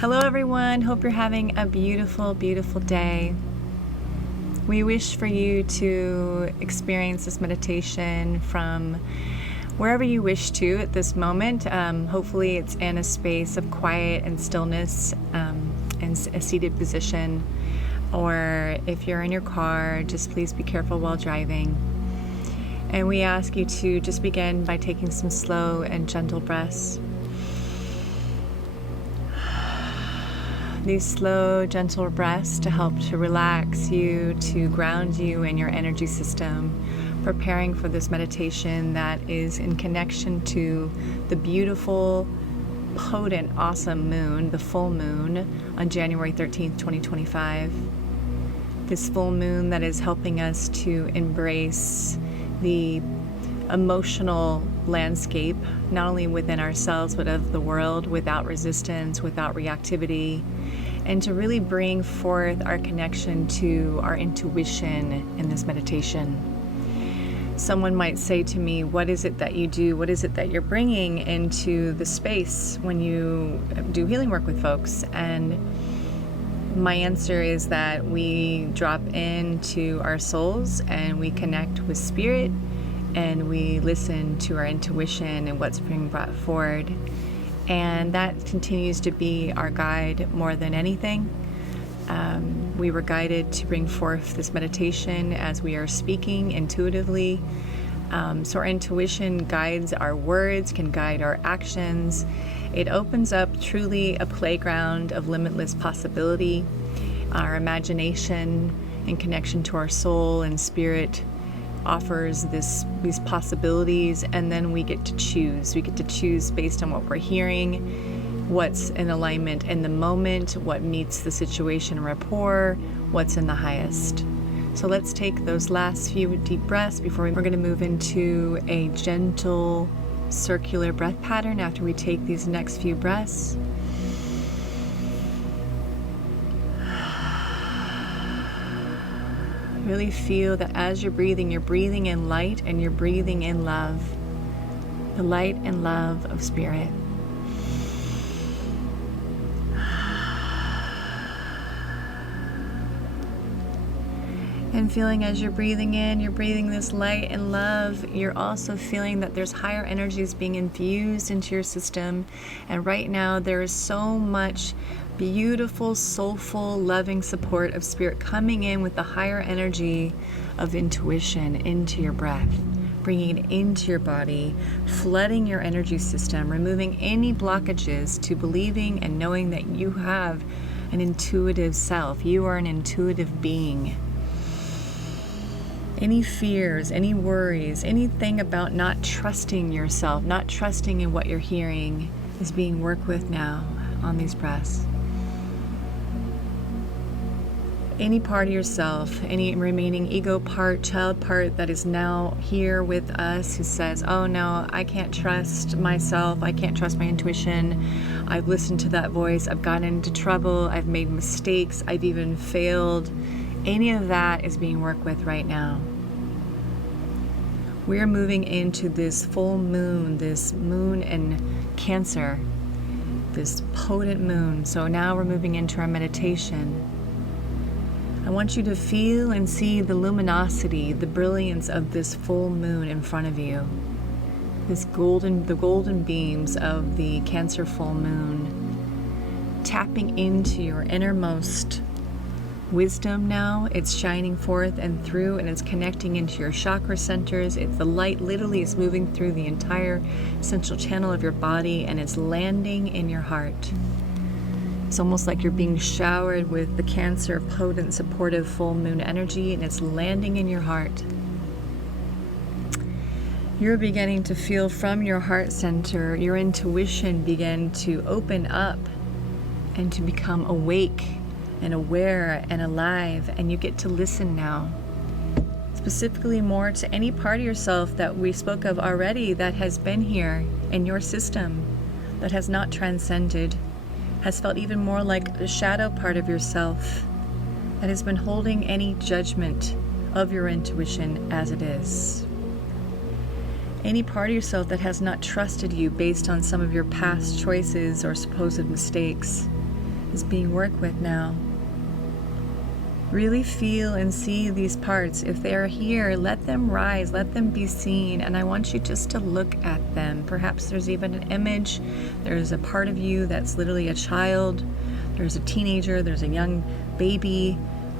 Hello everyone, hope you're having a beautiful, beautiful day. We wish for you to experience this meditation from wherever you wish to at this moment. Hopefully it's in a space of quiet and stillness in a seated position. Or if you're in your car, just please be careful while driving. And we ask you to just begin by taking some slow and gentle breaths. These slow, gentle breaths to help to relax you, to ground you in your energy system, preparing for this meditation that is in connection to the beautiful, potent, awesome moon, the full moon on January 13th, 2025. This full moon that is helping us to embrace the emotional landscape, not only within ourselves, but of the world, without resistance, without reactivity, and to really bring forth our connection to our intuition in this meditation. Someone might say to me, what is it that you do? What is it that you're bringing into the space when you do healing work with folks? And my answer is that we drop into our souls and we connect with spirit and we listen to our intuition and what's being brought forward. And that continues to be our guide more than anything. We were guided to bring forth this meditation as we are speaking intuitively. So our intuition guides our words, can guide our actions. It opens up truly a playground of limitless possibility. Our imagination in connection to our soul and spirit offers these possibilities, and then we get to choose. We get to choose based on what we're hearing, what's in alignment in the moment, what meets the situation rapport, what's in the highest. So let's take those last few deep breaths before we're going to move into a gentle circular breath pattern after we take these next few breaths. Really feel that as you're breathing in light and you're breathing in love. The light and love of spirit. And feeling as you're breathing in, you're breathing this light and love. You're also feeling that there's higher energies being infused into your system. And right now there is so much beautiful, soulful, loving support of spirit coming in with the higher energy of intuition into your breath, bringing it into your body, flooding your energy system, removing any blockages to believing and knowing that you have an intuitive self. You are an intuitive being. Any fears, any worries, anything about not trusting yourself, not trusting in what you're hearing is being worked with now on these breaths. Any part of yourself, any remaining ego part, child part that is now here with us who says, oh no, I can't trust myself, I can't trust my intuition, I've listened to that voice, I've gotten into trouble, I've made mistakes, I've even failed. Any of that is being worked with right now. We are moving into this full moon, this moon in Cancer, this potent moon. So now we're moving into our meditation. I want you to feel and see the luminosity, the brilliance of this full moon in front of you. The golden beams of the Cancer full moon, tapping into your innermost wisdom now. It's shining forth and through, and it's connecting into your chakra centers. The light literally is moving through the entire central channel of your body, and it's landing in your heart. It's almost like you're being showered with the Cancer potent, supportive full moon energy, and it's landing in your heart. You're beginning to feel from your heart center, your intuition begin to open up and to become awake and aware and alive, and you get to listen now. Specifically more to any part of yourself that we spoke of already that has been here in your system, that has not transcended, has felt even more like a shadow part of yourself that has been holding any judgment of your intuition as it is. Any part of yourself that has not trusted you based on some of your past choices or supposed mistakes is being worked with now. Really feel and see these parts. If they are here, let them rise, let them be seen, and I want you just to look at them. Perhaps there's even an image. There's a part of you that's literally a child. There's a teenager, there's a young baby,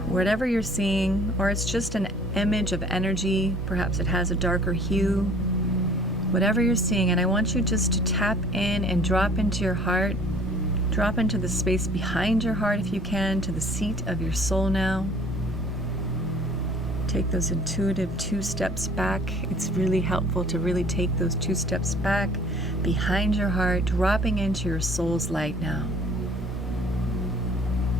whatever you're seeing, or it's just an image of energy. Perhaps it has a darker hue. Whatever you're seeing, and I want you just to tap in and drop into your heart. Drop into the space behind your heart if you can, to the seat of your soul now. Take those intuitive 2 steps back. It's really helpful to really take those 2 steps back behind your heart, dropping into your soul's light now.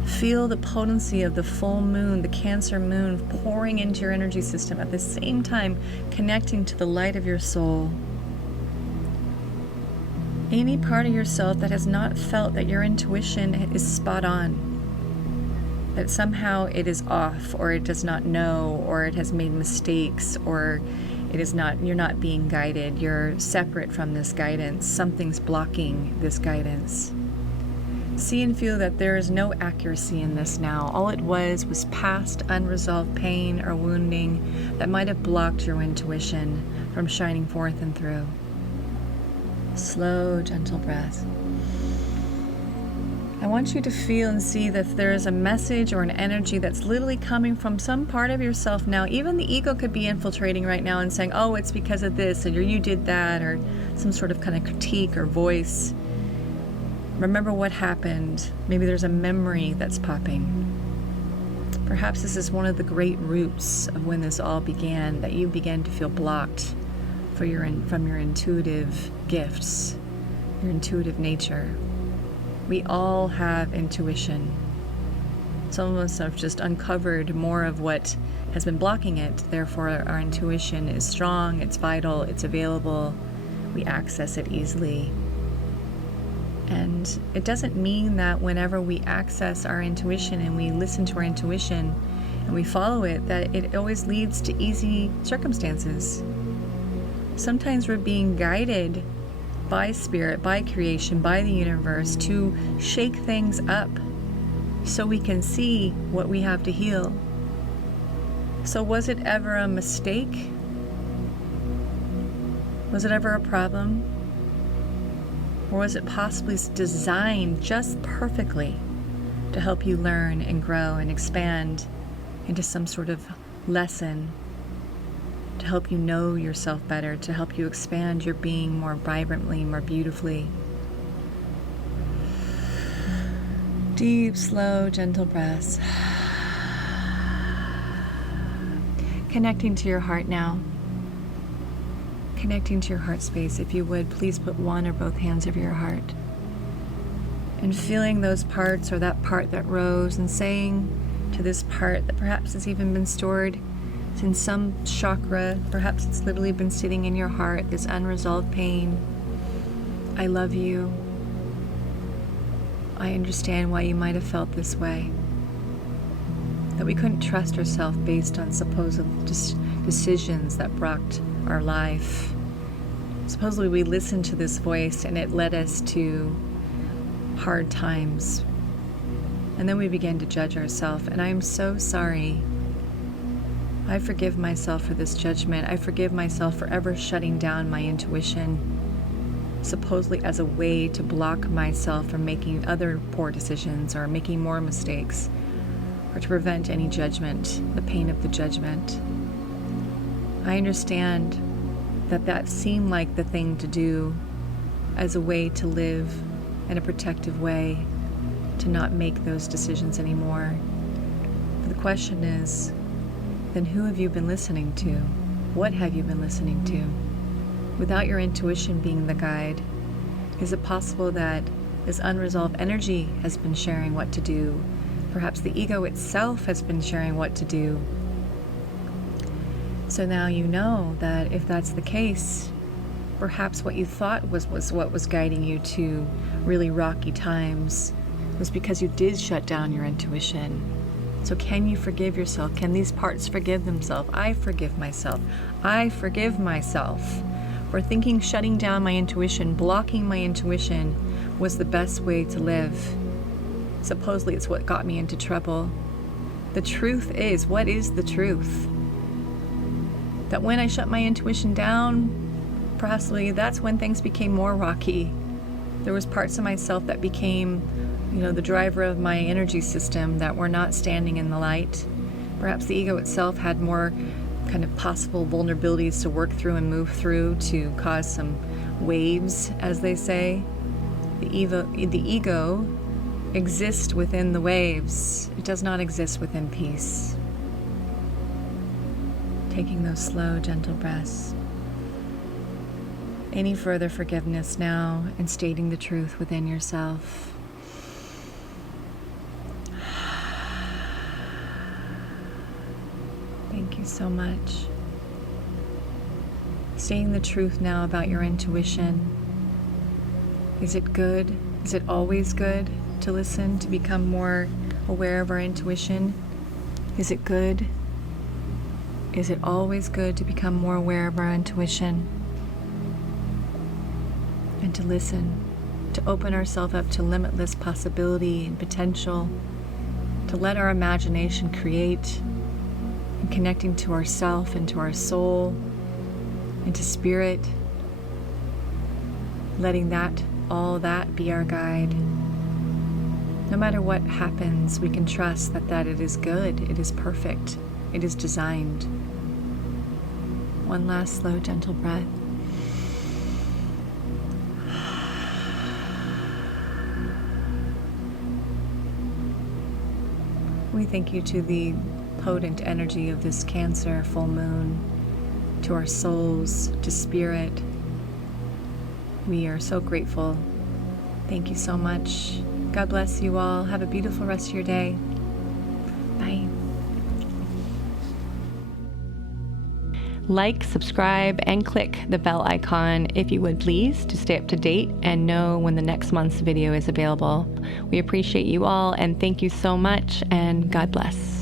Feel the potency of the full moon, the Cancer moon, pouring into your energy system, at the same time connecting to the light of your soul. Any part of yourself that has not felt that your intuition is spot on, that somehow it is off, or it does not know, or it has made mistakes, or you're not being guided, you're separate from this guidance, something's blocking this guidance. See and feel that there is no accuracy in this now. All it was past unresolved pain or wounding that might have blocked your intuition from shining forth and through. Slow, gentle breath. I want you to feel and see that there is a message or an energy that's literally coming from some part of yourself now. Even the ego could be infiltrating right now and saying, oh, it's because of this, or you did that, or some sort of kind of critique or voice. Remember what happened. Maybe there's a memory that's popping. Perhaps this is one of the great roots of when this all began, that you began to feel blocked from your intuitive gifts, your intuitive nature. We all have intuition. Some of us have just uncovered more of what has been blocking it. Therefore, our intuition is strong, it's vital, it's available. We access it easily. And it doesn't mean that whenever we access our intuition and we listen to our intuition and we follow it, that it always leads to easy circumstances. Sometimes we're being guided by spirit, by creation, by the universe to shake things up so we can see what we have to heal. So was it ever a mistake? Was it ever a problem? Or was it possibly designed just perfectly to help you learn and grow and expand into some sort of lesson, to help you know yourself better, to help you expand your being more vibrantly, more beautifully? Deep, slow, gentle breaths. Connecting to your heart now. Connecting to your heart space. If you would, please put one or both hands over your heart. And feeling those parts, or that part that rose, and saying to this part that perhaps has even been stored in some chakra, perhaps it's literally been sitting in your heart, this unresolved pain. I love you. I understand why you might have felt this way. That we couldn't trust ourselves based on supposed decisions that blocked our life. Supposedly we listened to this voice and it led us to hard times. And then we began to judge ourselves. And I am so sorry. I forgive myself for this judgment. I forgive myself for ever shutting down my intuition, supposedly as a way to block myself from making other poor decisions or making more mistakes, or to prevent any judgment, the pain of the judgment. I understand that seemed like the thing to do as a way to live in a protective way, to not make those decisions anymore. But the question is, then who have you been listening to? What have you been listening to? Without your intuition being the guide, is it possible that this unresolved energy has been sharing what to do? Perhaps the ego itself has been sharing what to do. So now you know that if that's the case, perhaps what you thought was what was guiding you to really rocky times was because you did shut down your intuition. So can you forgive yourself? Can these parts forgive themselves? I forgive myself. I forgive myself for thinking shutting down my intuition, blocking my intuition was the best way to live. supposedly it's what got me into trouble. The truth is, what is the truth? That when I shut my intuition down, possibly that's when things became more rocky. There was parts of myself that became, the driver of my energy system that were not standing in the light. Perhaps the ego itself had more kind of possible vulnerabilities to work through and move through to cause some waves, as they say. The ego exists within the waves. It does not exist within peace. Taking those slow, gentle breaths. Any further forgiveness now and stating the truth within yourself. Thank you so much. Stating the truth now about your intuition. Is it good? Is it always good to listen, to become more aware of our intuition? Is it good? Is it always good to become more aware of our intuition? And to listen, to open ourselves up to limitless possibility and potential, to let our imagination create, and connecting to ourself and to our soul and to spirit, letting all that be our guide. No matter what happens, we can trust that it is good, it is perfect, it is designed. One last slow, gentle breath. We thank you to the potent energy of this Cancer full moon, to our souls, to spirit. We are so grateful. Thank you so much. God bless you all. Have a beautiful rest of your day. Bye. Like, subscribe, and click the bell icon if you would please, to stay up to date and know when the next month's video is available. We appreciate you all, and thank you so much, and God bless.